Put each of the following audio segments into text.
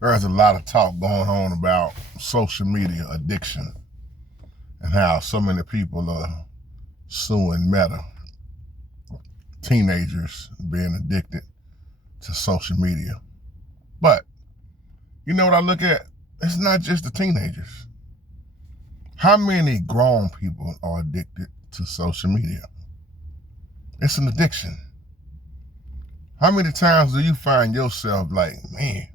There's a lot of talk going on about social media addiction and how so many people are suing Meta, teenagers being addicted to social media. But you know what I look at? It's not just the teenagers. How many grown people are addicted to social media? It's an addiction. How many times do you find yourself like, man,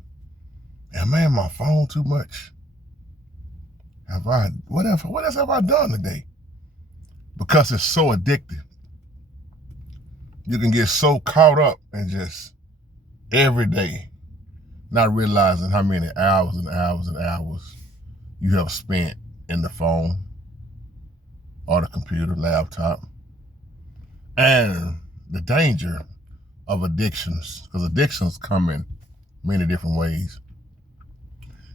am I in my phone too much? What else have I done today? Because it's so addictive. You can get so caught up in just every day, not realizing how many hours and hours and hours you have spent in the phone or the computer, laptop. And the danger of addictions, because addictions come in many different ways.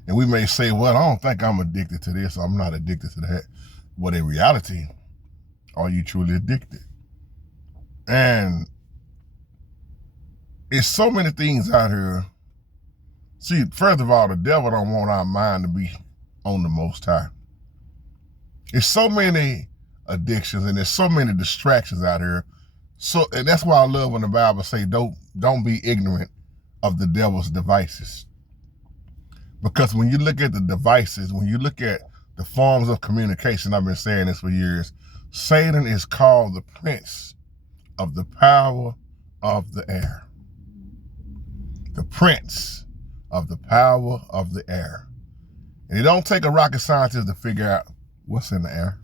And we may say, well, I don't think I'm addicted to this, or I'm not addicted to that. But in reality, are you truly addicted? And it's so many things out here. See, first of all, the devil don't want our mind to be on the Most High. There's so many addictions and there's so many distractions out here. So, and that's why I love when the Bible say, don't be ignorant of the devil's devices. Because when you look at the devices, when you look at the forms of communication, I've been saying this for years, Satan is called the prince of the power of the air. The prince of the power of the air. And it don't take a rocket scientist to figure out what's in the air.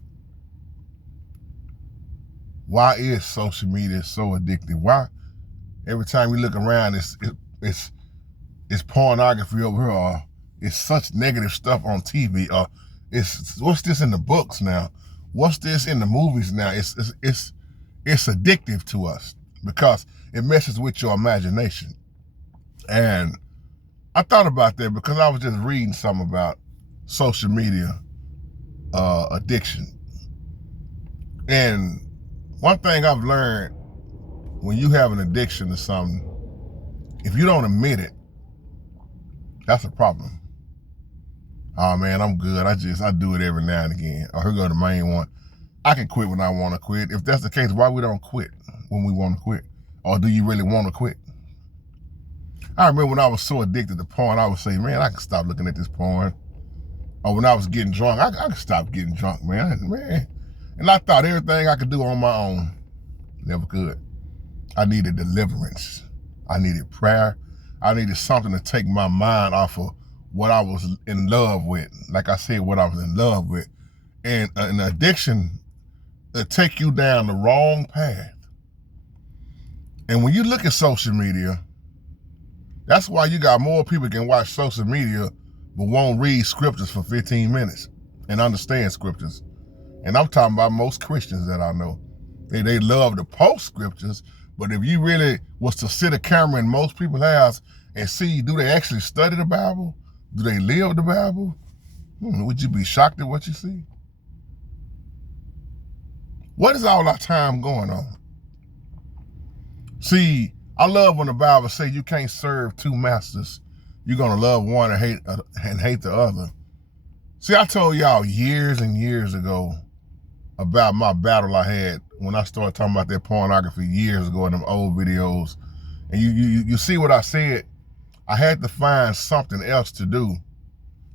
Why is social media so addictive? Why every time we look around, it's pornography over here, or it's such negative stuff on TV, or it's what's this in the books now? What's this in the movies now? It's addictive to us because it messes with your imagination. And I thought about that because I was just reading something about social media addiction. And one thing I've learned, when you have an addiction to something, if you don't admit it, that's a problem. Oh man, I'm good. I do it every now and again. Or here go the main one. I can quit when I want to quit. If that's the case, why we don't quit when we want to quit? Or do you really want to quit? I remember when I was so addicted to porn, I would say, man, I can stop looking at this porn. Or when I was getting drunk, I could stop getting drunk, man. And I thought everything I could do on my own. Never could. I needed deliverance. I needed prayer. I needed something to take my mind off of what I was in love with. Like I said, what I was in love with. And an addiction will take you down the wrong path. And when you look at social media, that's why you got more people can watch social media but won't read scriptures for 15 minutes and understand scriptures. And I'm talking about most Christians that I know. They love to post scriptures, but if you really was to sit a camera in most people's house and see, do they actually study the Bible? Do they live the Bible? Would you be shocked at what you see? What is all our time going on? See, I love when the Bible says you can't serve two masters. You're going to love one and hate the other. See, I told y'all years and years ago about my battle I had when I started talking about that pornography years ago in them old videos. And you see what I said? I had to find something else to do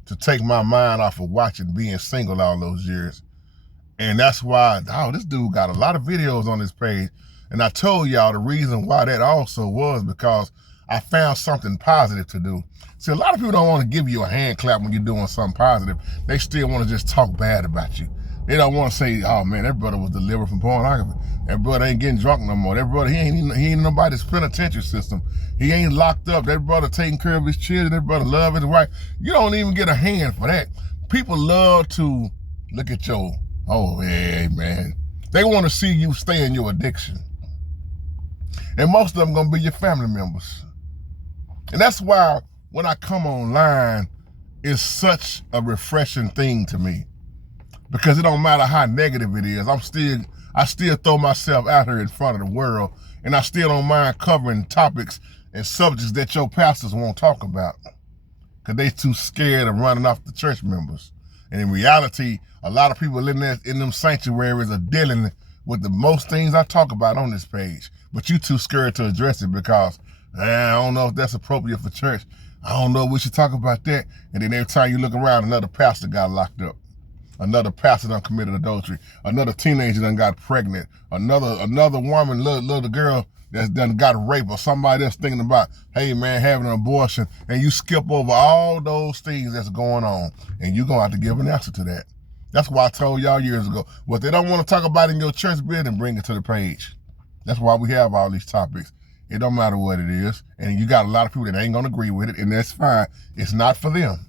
to take my mind off of watching being single all those years. And that's why, this dude got a lot of videos on his page. And I told y'all the reason why that also was because I found something positive to do. See, a lot of people don't want to give you a hand clap when you're doing something positive. They still want to just talk bad about you. They don't want to say, oh man, that brother was delivered from pornography. That brother ain't getting drunk no more. That brother, he ain't in nobody's penitentiary system. He ain't locked up. That brother taking care of his children. That brother love his wife. You don't even get a hand for that. People love to look at your, oh hey man. They want to see you stay in your addiction. And most of them gonna be your family members. And that's why when I come online, it's such a refreshing thing to me. Because it don't matter how negative it is, I still throw myself out here in front of the world, and I still don't mind covering topics and subjects that your pastors won't talk about. because they too scared of running off the church members. And in reality, a lot of people in them sanctuaries are dealing with the most things I talk about on this page. But you too scared to address it because, I don't know if that's appropriate for church. I don't know if we should talk about that. And then every time you look around, another pastor got locked up. Another pastor done committed adultery. Another teenager done got pregnant. Another woman, little girl that's done got raped, or somebody else thinking about, hey man, having an abortion, and you skip over all those things that's going on, and you're going to have to give an answer to that. That's why I told y'all years ago, what they don't want to talk about in your church building, bring it to the page. That's why we have all these topics. It don't matter what it is, and you got a lot of people that ain't going to agree with it, and that's fine. It's not for them,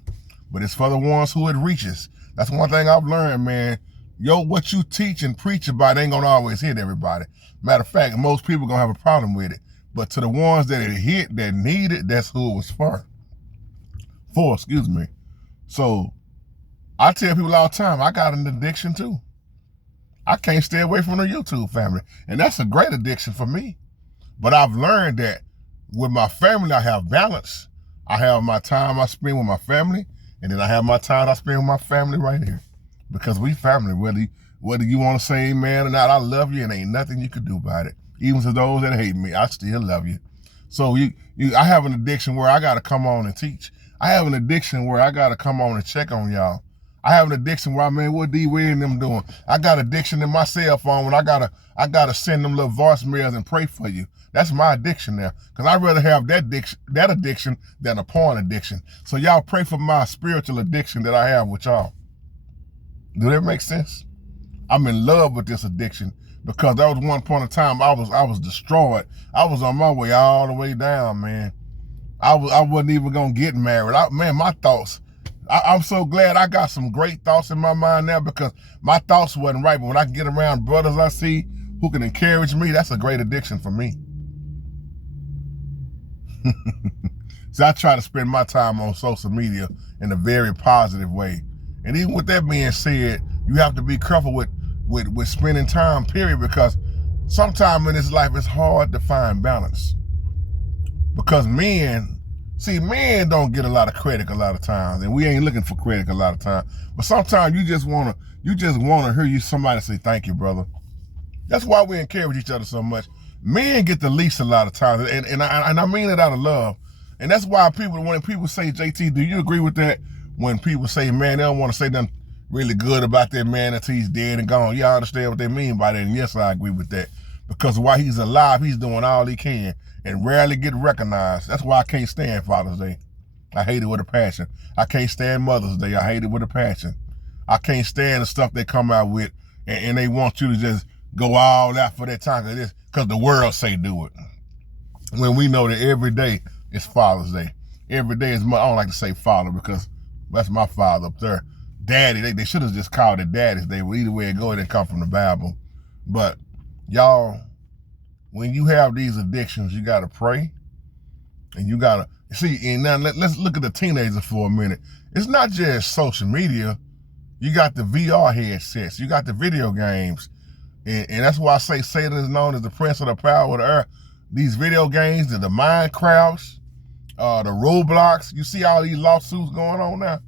but it's for the ones who it reaches. That's one thing I've learned, man. What you teach and preach about ain't going to always hit everybody. Matter of fact, most people going to have a problem with it. But to the ones that it hit, that need it, that's who it was for. Excuse me. So I tell people all the time, I got an addiction too. I can't stay away from the YouTube family. And that's a great addiction for me. But I've learned that with my family, I have balance. I have my time I spend with my family, and then I have my time I spend with my family right here. Because we family, whether you want to say amen or not, I love you and ain't nothing you could do about it. Even to those that hate me, I still love you. So I have an addiction where I got to come on and teach. I have an addiction where I got to come on and check on y'all. I have an addiction where, man, what D-Way and them doing? I got addiction in my cell phone when I gotta send them little voicemails and pray for you. That's my addiction now. Because I'd rather have that addiction than a porn addiction. So y'all pray for my spiritual addiction that I have with y'all. Do that make sense? I'm in love with this addiction because that was one point in time I was destroyed. I was on my way all the way down, man. I wasn't even gonna get married. Man, my thoughts. I'm so glad I got some great thoughts in my mind now because my thoughts wasn't right. But when I get around brothers I see who can encourage me, that's a great addiction for me. So I try to spend my time on social media in a very positive way. And even with that being said, you have to be careful with spending time, period, because sometimes in this life it's hard to find balance. Because men don't get a lot of credit a lot of times, and we ain't looking for credit a lot of times. But sometimes you just wanna hear somebody say thank you, brother. That's why we encourage each other so much. Men get the least a lot of times, and I mean it out of love. And that's why when people say, JT, do you agree with that? When people say, man, they don't want to say nothing really good about that man until he's dead and gone. Y'all understand what they mean by that? And yes, I agree with that. Because while he's alive, he's doing all he can and rarely get recognized. That's why I can't stand Father's Day. I hate it with a passion. I can't stand Mother's Day. I hate it with a passion. I can't stand the stuff they come out with and they want you to just go all out for that time because the world say do it. When we know that every day is Father's Day. Every day is I don't like to say father because that's my father up there. Daddy, they should have just called it Daddy's Day. Well, either way it go, it didn't come from the Bible. But y'all, when you have these addictions, you got to pray. And you got to, see, and now let's look at the teenagers for a minute. It's not just social media. You got the VR headsets. You got the video games. And that's why I say Satan is known as the prince of the power of the earth. These video games, the Minecrafts, the Roblox. You see all these lawsuits going on now?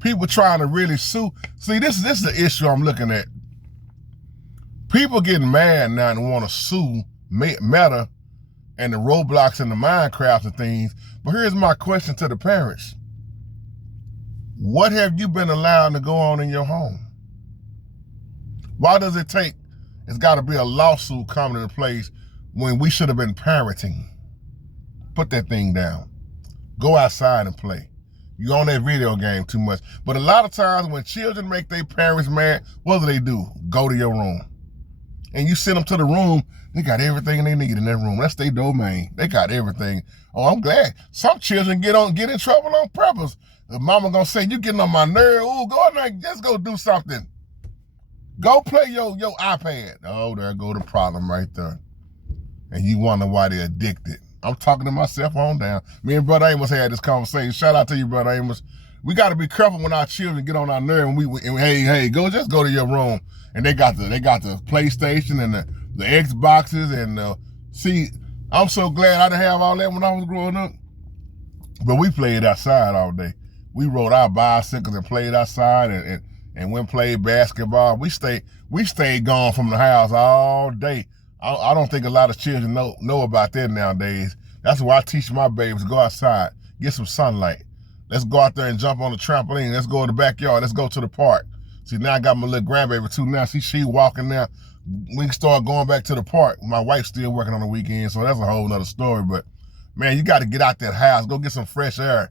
People trying to really sue. See, this is the issue I'm looking at. People getting mad now and want to sue Meta and the Roblox and the Minecraft and things. But here's my question to the parents. What have you been allowed to go on in your home? Why does it take, it's got to be a lawsuit coming into place when we should have been parenting? Put that thing down. Go outside and play. You on that video game too much. But a lot of times when children make their parents mad, what do? Go to your room. And you send them to the room, they got everything they need in that room. That's their domain. They got everything. Oh, I'm glad. Some children get in trouble on purpose. The mama gonna say, you getting on my nerve. Oh, go in there, just go do something. Go play your iPad. Oh, there go the problem right there. And you wonder why they're addicted. I'm talking to myself on down. Me and Brother Amos had this conversation. Shout out to you, Brother Amos. We got to be careful when our children get on our nerve. And hey, just go to your room. And they got the PlayStation and the Xboxes and see. I'm so glad I didn't have all that when I was growing up. But we played outside all day. We rode our bicycles and played outside and went and played basketball. We stayed gone from the house all day. I don't think a lot of children know about that nowadays. That's why I teach my babies to go outside, get some sunlight. Let's go out there and jump on the trampoline. Let's go to the backyard. Let's go to the park. See, now I got my little grandbaby too now. She walking now. We can start going back to the park. My wife's still working on the weekend, so that's a whole nother story. But man, you got to get out that house. Go get some fresh air.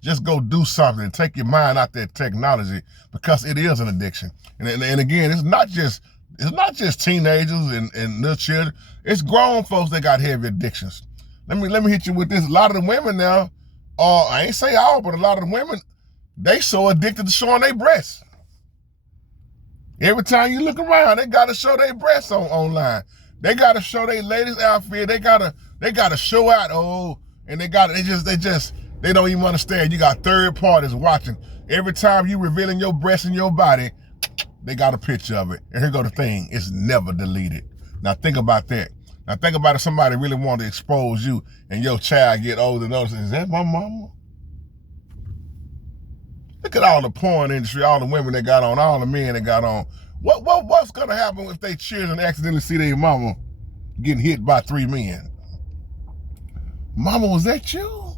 Just go do something. Take your mind out that technology, because it is an addiction. And again, it's not just teenagers and little children. It's grown folks that got heavy addictions. Let me hit you with this. A lot of the women now, I ain't say all, but a lot of the women, they so addicted to showing their breasts. Every time you look around, they gotta show their breasts online. They gotta show their latest outfit. They gotta show out. And they don't even understand. You got third parties watching. Every time you revealing your breasts and your body, they got a picture of it. And here go the thing, it's never deleted. Now think about that. Now think about if somebody really wanted to expose you and your child get older and notice, is that my mama? Look at all the porn industry, all the women that got on, all the men that got on. What's gonna happen if they children accidentally see their mama getting hit by 3 men? Mama, was that you?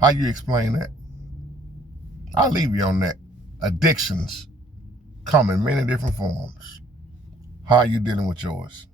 How you explain that? I'll leave you on that. Addictions come in many different forms. How are you dealing with yours?